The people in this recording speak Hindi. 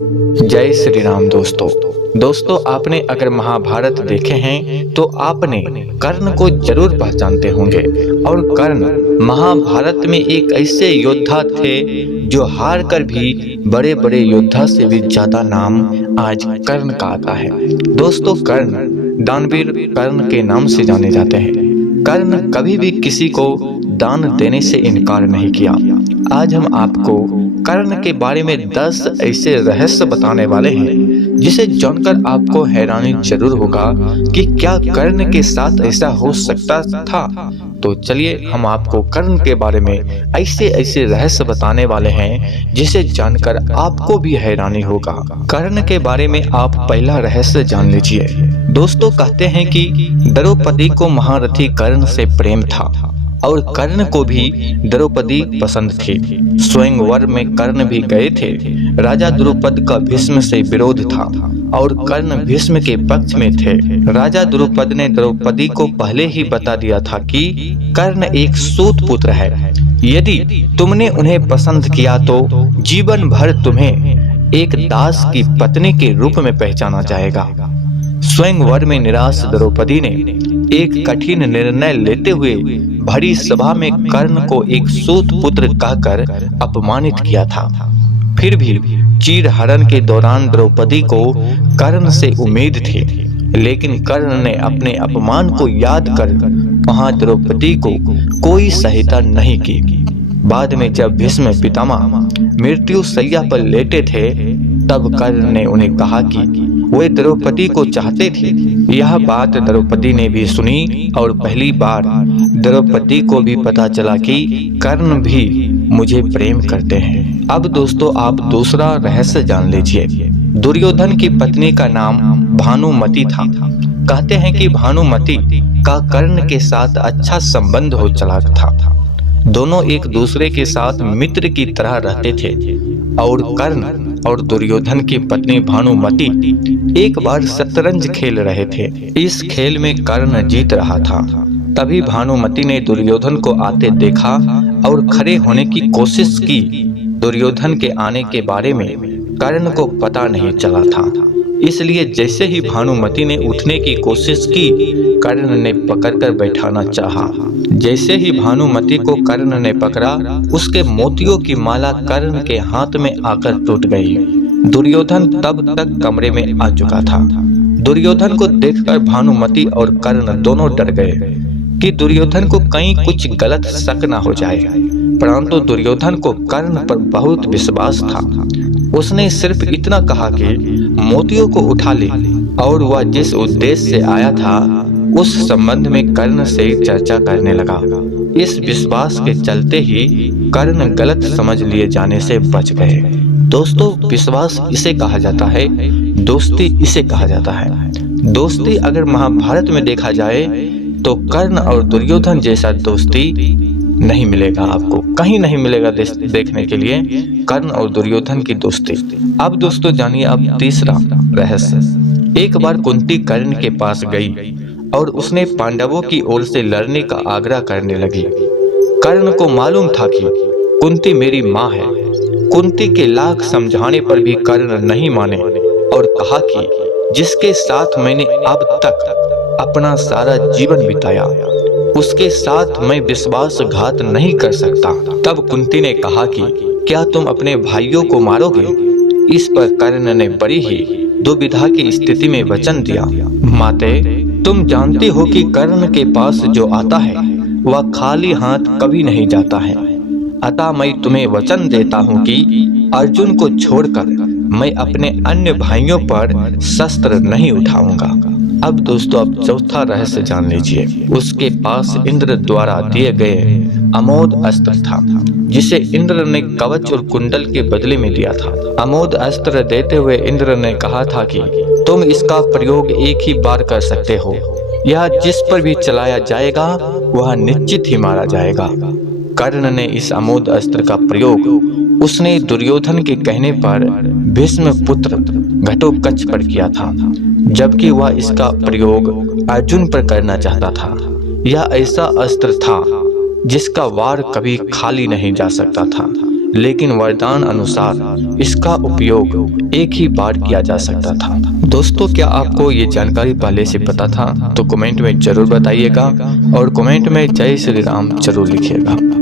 जय श्री राम दोस्तों आपने अगर महाभारत देखे हैं तो आपने कर्ण को जरूर पहचानते होंगे। और कर्ण महाभारत में एक ऐसे योद्धा थे जो हार कर भी बड़े बड़े योद्धा से भी ज्यादा नाम आज कर्ण का आता है। दोस्तों कर्ण दानवीर कर्ण के नाम से जाने जाते हैं। कर्ण कभी भी किसी को दान देने से इनकार नहीं किया। आज हम आपको कर्ण के बारे में 10 ऐसे रहस्य बताने वाले हैं जिसे जानकर आपको हैरानी जरूर होगा कि क्या कर्ण के साथ ऐसा हो सकता था। तो चलिए हम आपको कर्ण के बारे में ऐसे ऐसे रहस्य बताने वाले हैं जिसे जानकर आपको भी हैरानी होगा। कर्ण के बारे में आप पहला रहस्य जान लीजिए। दोस्तों कहते हैं कि द्रौपदी को महारथी कर्ण से प्रेम था और कर्ण को भी द्रौपदी पसंद थी। स्वयंवर में कर्ण भी गए थे। राजा द्रुपद का भीष्म से विरोध था और कर्ण भीष्म के पक्ष में थे। राजा द्रुपद ने द्रौपदी को पहले ही बता दिया था कि कर्ण एक सूत पुत्र है। यदि तुमने उन्हें पसंद किया तो जीवन भर तुम्हें एक दास की पत्नी के रूप में पहचाना जाएगा। स्वयंवर में निराश द्रौपदी ने एक कठिन निर्णय लेते हुए भरी सभा में कर्ण को एक सूत पुत्र कहकर अपमानित किया था। फिर भी चीरहरण के दौरान द्रौपदी को कर्ण से उम्मीद थी, लेकिन कर्ण ने अपने अपमान को याद कर वहां द्रौपदी को कोई सहायता नहीं की। बाद में जब भीष्म पितामह मृत्यु शैया पर लेटे थे तब कर्ण ने उन्हें कहा कि वे द्रौपदी को चाहते थे। यह बात द्रौपदी ने भी सुनी और पहली बार द्रौपदी को भी पता चला कि कर्ण भी मुझे प्रेम करते हैं। अब दोस्तों आप दूसरा रहस्य जान लीजिए। दुर्योधन की पत्नी का नाम भानुमति था। कहते हैं कि भानुमति का कर्ण के साथ अच्छा संबंध हो चला था। दोनों एक दूसरे के साथ मित्र की तरह रहते थे और कर्ण और दुर्योधन की पत्नी भानुमति एक बार शतरंज खेल रहे थे। इस खेल में कर्ण जीत रहा था। तभी भानुमति ने दुर्योधन को आते देखा और खड़े होने की कोशिश की। दुर्योधन के आने के बारे में कर्ण को पता नहीं चला था, इसलिए जैसे ही भानुमति ने उठने की कोशिश की कर्ण ने पकड़कर बैठाना चाहा। जैसे ही भानुमति को कर्ण ने पकड़ा उसके मोतियों की माला कर्ण के हाथ में आकर टूट गई। दुर्योधन तब तक कमरे में आ चुका था। दुर्योधन को देखकर भानुमति और कर्ण दोनों डर गए कि दुर्योधन को कहीं कुछ गलत शक न हो जाए, परंतु दुर्योधन को कर्ण पर बहुत विश्वास था। उसने सिर्फ इतना कहा कि मोतियों को उठा ले और वह जिस उद्देश्य से आया था उस संबंध में कर्ण से चर्चा करने लगा। इस विश्वास के चलते ही कर्ण गलत समझ लिए जाने से बच गए। दोस्तों विश्वास इसे कहा जाता है, दोस्ती इसे कहा जाता है। दोस्ती अगर महाभारत में देखा जाए तो कर्ण और दुर्योधन जैसा दोस्ती नहीं मिलेगा, आपको कहीं नहीं मिलेगा देखने के लिए कर्ण और दुर्योधन की दोस्ती। अब दोस्तों जानिए अब तीसरा रहस्य। एक बार कुंती कर्ण के पास गई और उसने पांडवों की ओर से लड़ने का आग्रह करने लगी। कर्ण को मालूम था कि कुंती मेरी माँ है। कुंती के लाख समझाने पर भी कर्ण नहीं माने और कहा कि जिसके साथ मैंने अब तक अपना सारा जीवन बिताया उसके साथ मैं विश्वासघात नहीं कर सकता। तब कुंती ने कहा कि क्या तुम अपने भाइयों को मारोगे? इस पर कर्ण ने बड़ी ही दुविधा की स्थिति में वचन दिया, माते तुम जानती हो कि कर्ण के पास जो आता है वह खाली हाथ कभी नहीं जाता है। अतः मैं तुम्हें वचन देता हूँ कि अर्जुन को छोड़कर मैं अपने अन्य भाइयों पर शस्त्र नहीं उठाऊंगा। अब दोस्तों अब चौथा रहस्य जान लीजिए। उसके पास इंद्र द्वारा दिए गए अमोघ अस्त्र था जिसे इंद्र ने कवच और कुंडल के बदले में दिया था। अमोघ अस्त्र देते हुए इंद्र ने कहा था कि तुम इसका प्रयोग एक ही बार कर सकते हो। यह जिस पर भी चलाया जाएगा वह निश्चित ही मारा जाएगा। कर्ण ने इस अमोघ अस्त्र का प्रयोग उसने दुर्योधन के कहने पर भीष्म पुत्र घटोत्कच पर किया था, जबकि वह इसका प्रयोग अर्जुन पर करना चाहता था। यह ऐसा अस्त्र था जिसका वार कभी खाली नहीं जा सकता था। लेकिन वरदान अनुसार इसका उपयोग एक ही बार किया जा सकता था। दोस्तों, क्या आपको ये जानकारी पहले से पता था? तो कमेंट में जरूर बताइएगा और कमेंट में जय श्री राम जरूर लिखिएगा।